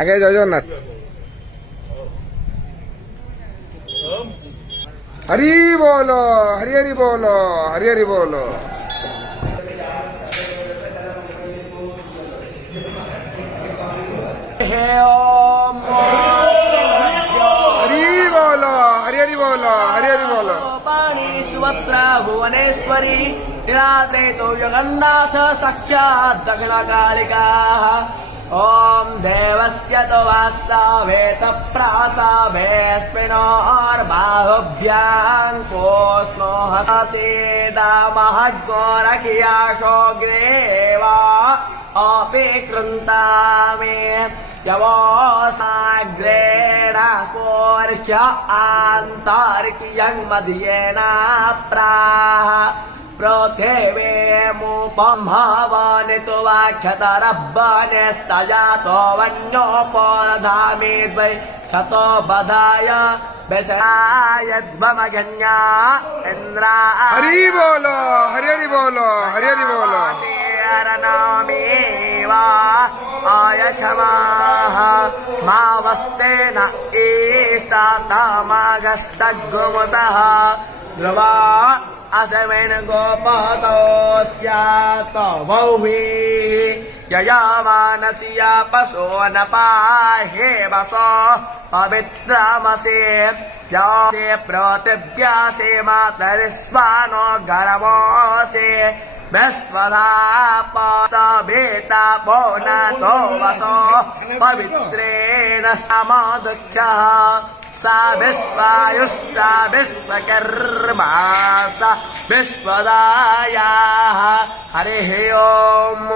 আগে জয় জগন্নাথ। হরি বল, হরি হরি বল, হরি হরি বল। हरि बोलो, हरि हरि बोलो, हरि हरि बोलो। पाणी सुभद्रा भुवनेश्वरी निरात्रे तो जगन्नाथ साक्षात् दक्षिणकालिका। ओम देवस्य तो वास्तावेत प्रासावेस्मिनोर्बाहुभ्यां कोस्नो हसेदा महद्गोरकियाशोग्रेवा अपि कृन्तामे यवोसाग्रेण कोर्ह्य आन्तरिक्यं मध्येन प्राह पृथिवे मुपम्भवनितु वाख्यतरब्बनेस्तजातो वन्योपधामे द्वै शतो बधाय बेसरायद्वमगन्या इन्द्रा। हरि बोलो, हरि हरि बोलो, हरि हरि बोलो। नामेवा आयक्षमाः मा वस्तेन ईशा तामागस्तगुमुसः ध्रुवा असमेन गोपतो स्यात् वौहि ययामानस्या पशो न पाहे वसो पवित्रमसे यासे प्रतिव्यासे मातरिस्वानो गर्भोऽसे विश्वदापसभेता पौनतो वसो पवित्रेण समदुःखः सा विश्वायुष्टा विश्वकर्मा सा विश्वदायाः। हरिः ओम्।